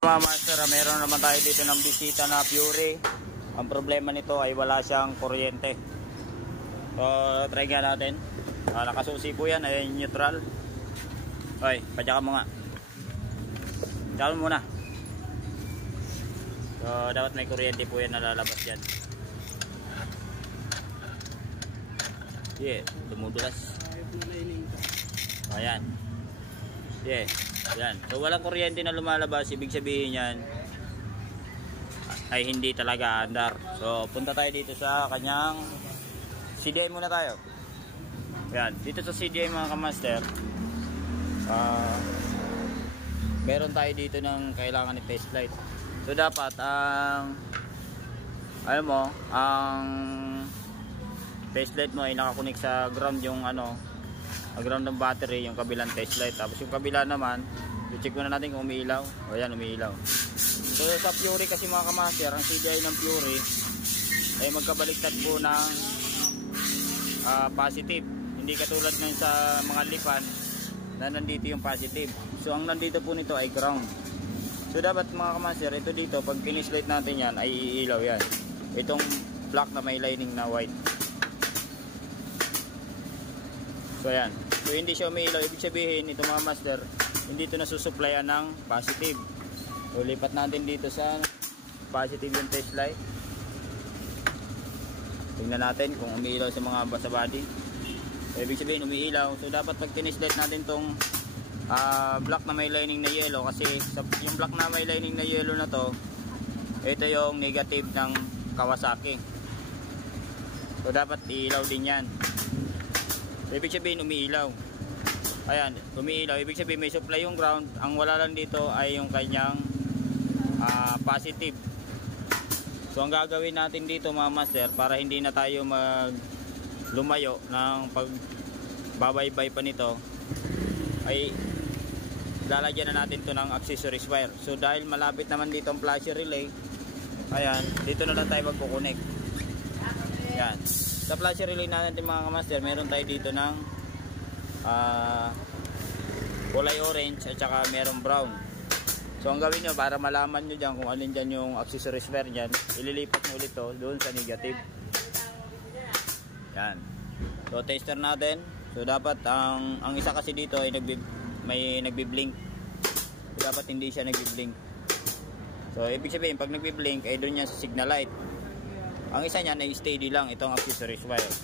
Mga master, meron naman tayo dito ng bisita na Fury. Ang problema nito ay wala siyang kuryente. So try nga natin. Nakasusi po yan, ay neutral. Oy, padyakan mo nga. Padyakan mo muna. So dapat may kuryente po yan na lalabas yan. Yeah, dumudulas. Ayan. Yeah, yan. So walang kuryente na lumalabas, ibig sabihin yan ay hindi talaga andar. So punta tayo dito sa kanyang CDI muna tayo. Yan, dito sa CDI mga kamaster, meron tayo dito ng kailangan ni test light. So dapat alam mo, ang test light mo ay nakakunik sa ground, yung ground ng battery, yung kabilang test light. Tapos yung kabila naman, i-check muna natin kung umiilaw. O yan, umiilaw. So sa Fury kasi mga kamaster, ang CDI ng Fury ay magkabaliktad po ng positive. Hindi katulad ng sa mga lipan na nandito yung positive. So ang nandito po nito ay ground. So dapat mga kamaster, ito dito, pag finish light natin yan, ay iilaw yan. Itong black na may lining na white. So ayan. So hindi siya umiilaw. Ibig sabihin, ito mga master, hindi ito nasusuplayan ng positive. So lipat natin dito sa positive yung test light. Tingnan natin kung umiilaw sa mga sa body. So ibig sabihin umiilaw. So dapat pag finish light natin tong black na may lining na yellow, kasi yung black na may lining na yellow na to, ito yung negative ng Kawasaki. So dapat iilaw din yan. Ibig sabihin umiilaw. Ayan, umiilaw. Ibig sabihin may supply yung ground. Ang wala lang dito ay yung kanyang positive. So ang gagawin natin dito mga master, para hindi na tayo lumayo ng pagbabaybay pa nito, ay lalagyan na natin to ng accessories wire. So dahil malapit naman dito ang flasher relay, ayan, dito na lang tayo magkukunik. Ayan. Sa flasher relay natin mga kamaster, meron tayo dito ng kulay orange at saka merong brown. So ang gawin nyo para malaman nyo dyan kung alin dyan yung accessories wire dyan, ililipat nyo ulit to doon sa negative. Yan. So tester natin. So dapat ang isa kasi dito ay may nagbi-blink. So dapat hindi siya nagbi-blink. So ibig sabihin pag nagbi-blink ay doon yan sa signal light. Ang isa niyan ay steady lang, itong accessories wire.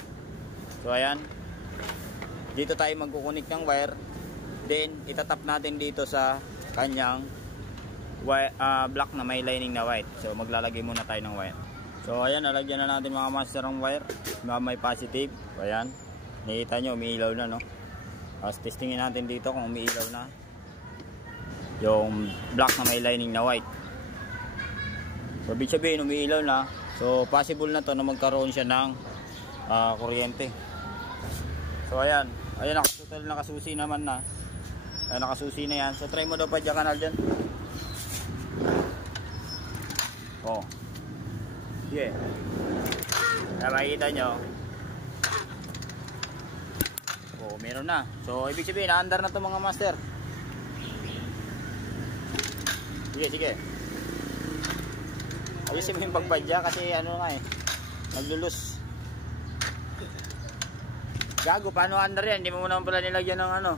So ayan, dito tayo magkukunik ng wire. Then itatap natin dito sa kanyang black na may lining na white. So maglalagay muna tayo ng wire. So ayan, nalagyan na natin mga master ng wire na may positive. Ayan, nakita nyo umiilaw na, no? Tapos testingin natin dito kung umiilaw na yung black na may lining na white. So ibig sabihin umiilaw na. So possible na to na magkaroon siya ng kuryente. So ayan, nakasusi naman na. Ayan, nakasusi na yan. So try mo daw pa dyan kanal dyan. Oh. Yeah. Kaya makikita nyo. Oh, meron na. So ibig sabihin na-under na to mga master. Sige. Ayusin mo yung pagbadya kasi nga maglulus. Gago, paano under yan? Hindi mo naman pala nilagyan ng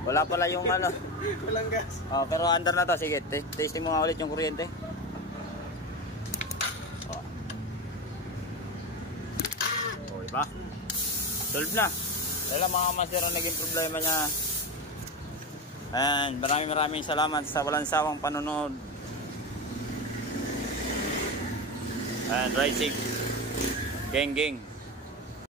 wala pala yung walang gas. Oh, pero under na to. Sige, testing mo nga ulit yung kuryente. Oh, diba? Solve na. Wala mga master ang naging problema niya. Ayan, maraming salamat sa walang sawang panonood. And rising, geng.